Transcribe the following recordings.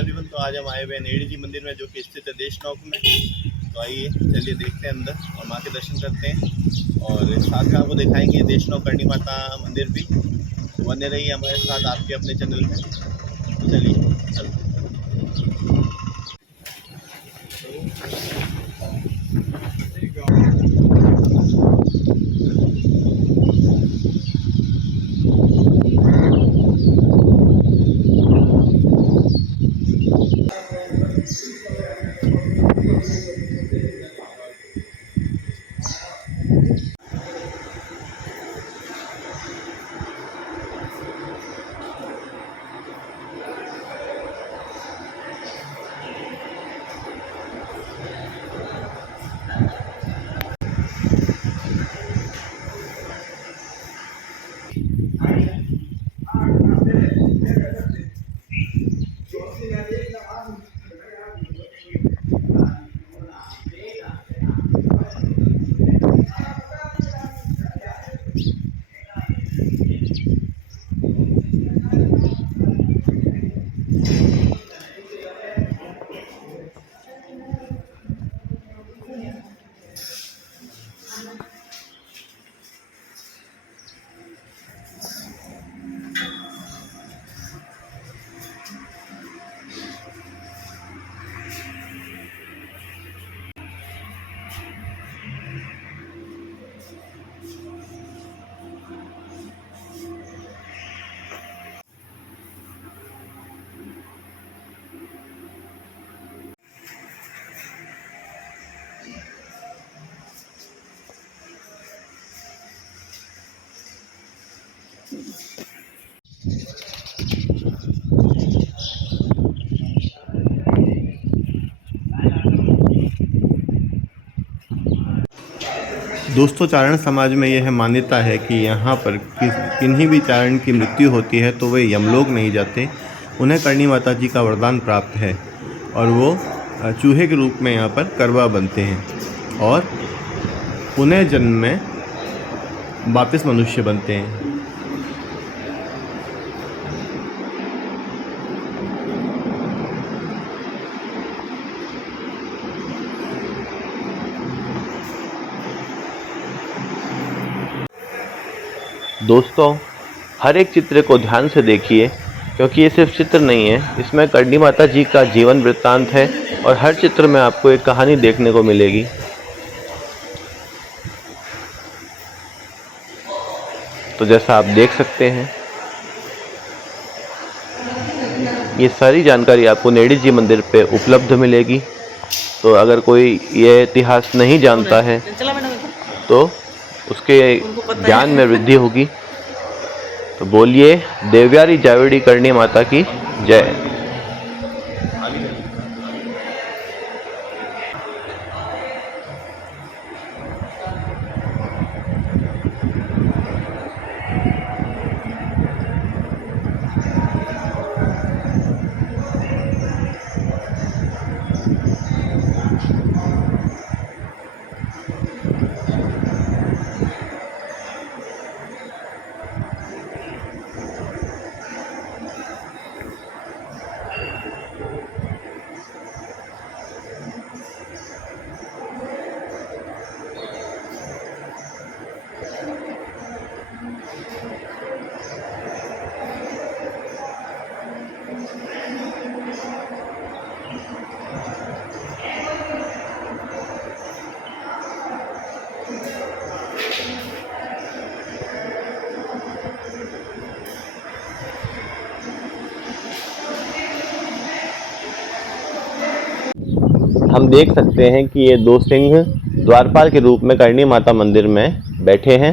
Everyone, तो आज हम आए हुए हैं नेड़ी जी मंदिर में, जो कि स्थित है देशनौक में। तो आइए चलिए देखते हैं अंदर और माँ के दर्शन करते हैं और साथ में आपको दिखाएंगे देशनौक करणी माता मंदिर भी। तो बने रहिए हमारे साथ आपके अपने चैनल में। तो चलिए चलते हैं। दोस्तों, चारण समाज में यह मान्यता है कि यहाँ पर किन्हीं भी चारण की मृत्यु होती है तो वे यमलोक नहीं जाते। उन्हें करणी माता जी का वरदान प्राप्त है और वो चूहे के रूप में यहाँ पर करवा बनते हैं और पुनः जन्म में वापस मनुष्य बनते हैं। दोस्तों, हर एक चित्र को ध्यान से देखिए, क्योंकि ये सिर्फ चित्र नहीं है, इसमें करणी माता जी का जीवन वृत्तांत है और हर चित्र में आपको एक कहानी देखने को मिलेगी। तो जैसा आप देख सकते हैं, ये सारी जानकारी आपको नेड़ी जी मंदिर पे उपलब्ध मिलेगी। तो अगर कोई ये इतिहास नहीं जानता है तो उसके ज्ञान में वृद्धि होगी। तो बोलिए देव्यारी जावेड़ी करणी माता की जय। हम देख सकते हैं कि ये दो सिंह द्वारपाल के रूप में करणी माता मंदिर में बैठे हैं।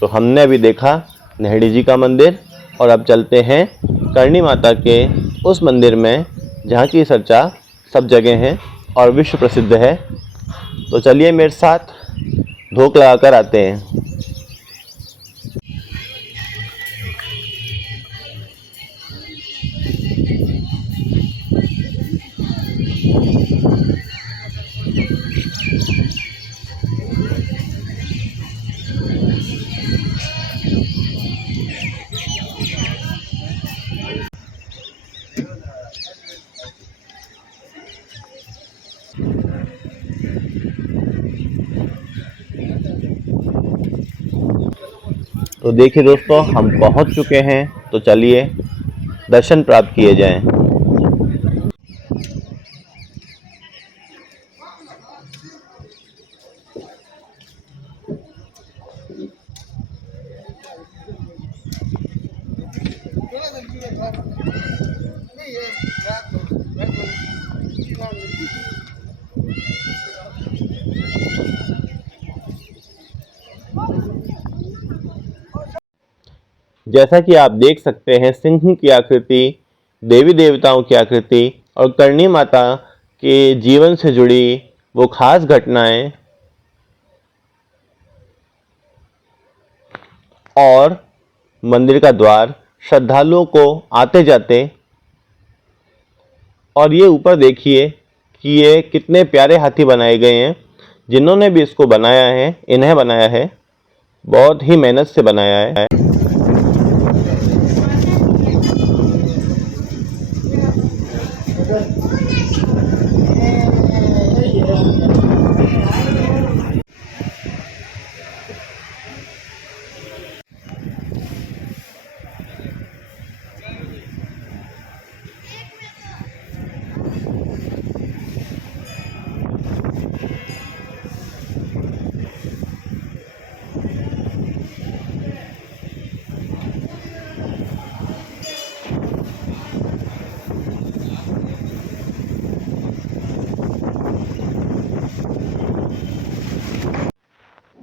तो हमने अभी देखा नेहड़ी जी का मंदिर और अब चलते हैं करणी माता के उस मंदिर में जहाँ की चर्चा सब जगह है और विश्व प्रसिद्ध है। तो चलिए मेरे साथ धोख लगाकर आते हैं। तो देखिए दोस्तों, हम पहुंच चुके हैं, तो चलिए दर्शन प्राप्त किए जाएं। जैसा कि आप देख सकते हैं, सिंह की आकृति, देवी देवताओं की आकृति और करणी माता के जीवन से जुड़ी वो खास घटनाएं और मंदिर का द्वार श्रद्धालुओं को आते जाते। और ये ऊपर देखिए कि ये कितने प्यारे हाथी बनाए गए हैं। जिन्होंने भी इसको बनाया है, इन्हें बनाया है, बहुत ही मेहनत से बनाया है।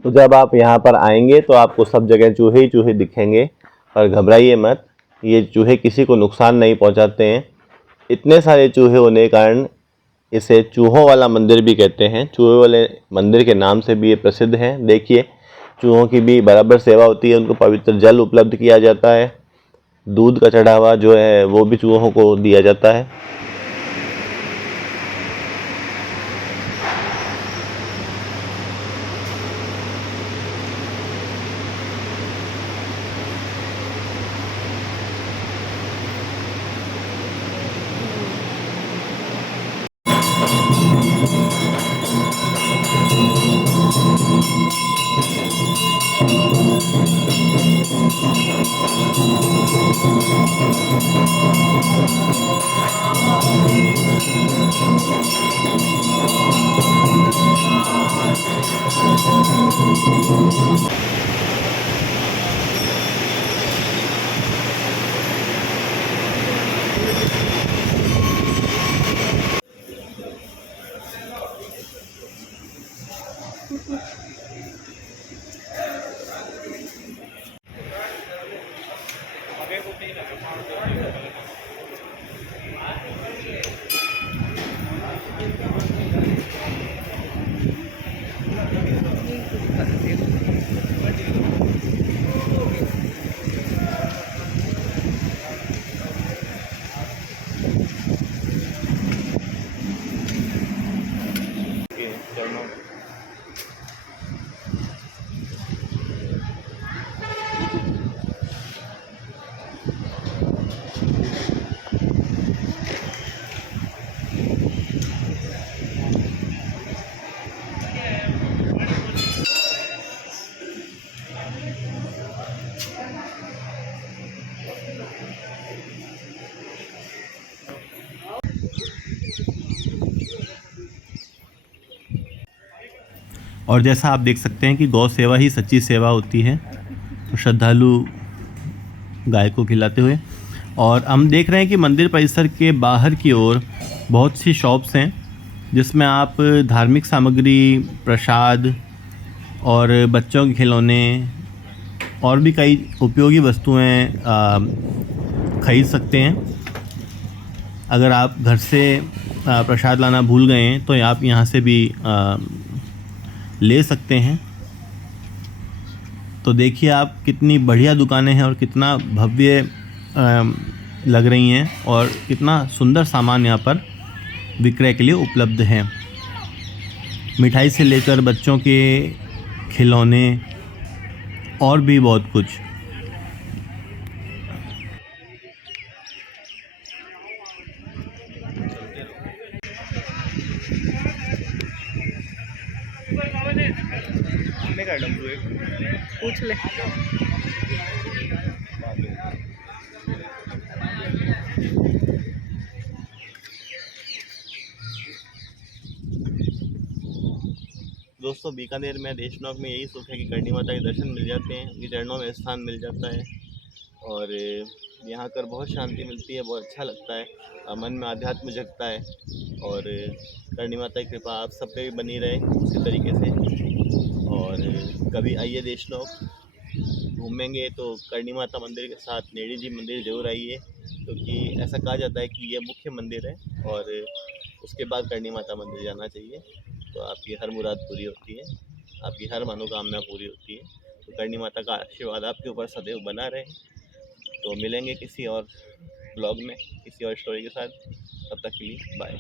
तो जब आप यहाँ पर आएंगे तो आपको सब जगह चूहे ही चूहे दिखेंगे, पर घबराइए मत, ये चूहे किसी को नुकसान नहीं पहुँचाते हैं। इतने सारे चूहे होने के कारण इसे चूहों वाला मंदिर भी कहते हैं। चूहे वाले मंदिर के नाम से भी ये प्रसिद्ध है। देखिए, चूहों की भी बराबर सेवा होती है, उनको पवित्र जल उपलब्ध किया जाता है, दूध का चढ़ावा जो है वो भी चूहों को दिया जाता है। और जैसा आप देख सकते हैं कि गौ सेवा ही सच्ची सेवा होती है। तो श्रद्धालु गाय को खिलाते हुए, और हम देख रहे हैं कि मंदिर परिसर के बाहर की ओर बहुत सी शॉप्स हैं जिसमें आप धार्मिक सामग्री, प्रसाद और बच्चों के खिलौने और भी कई उपयोगी वस्तुएं खरीद सकते हैं। अगर आप घर से प्रसाद लाना भूल गए हैं तो आप यहाँ से भी ले सकते हैं। तो देखिए आप, कितनी बढ़िया दुकानें हैं और कितना भव्य लग रही हैं, और कितना सुंदर सामान यहाँ पर विक्रय के लिए उपलब्ध है। मिठाई से लेकर बच्चों के खिलौने और भी बहुत कुछ। पूछ ले। दोस्तों बीकानेर में देशनोक में यही सुख है कि करणी माता के दर्शन मिल जाते हैं, उनके चरणों में स्थान मिल जाता है और यहाँ कर बहुत शांति मिलती है, बहुत अच्छा लगता है, मन में आध्यात्म जगता है और करणी माता की कृपा आप सब पे भी बनी रहे उसी तरीके से। और कभी आइए देशनोक, घूमेंगे तो करणी माता मंदिर के साथ नेड़ी जी मंदिर जरूर आइए, क्योंकि ऐसा कहा जाता है कि ये मुख्य मंदिर है और उसके बाद करणी माता मंदिर जाना चाहिए, तो आपकी हर मुराद पूरी होती है, आपकी हर मनोकामना पूरी होती है। तो करणी माता का आशीर्वाद आपके ऊपर सदैव बना रहे। तो मिलेंगे किसी और ब्लॉग में किसी और स्टोरी के साथ, तब तक के लिए बाय।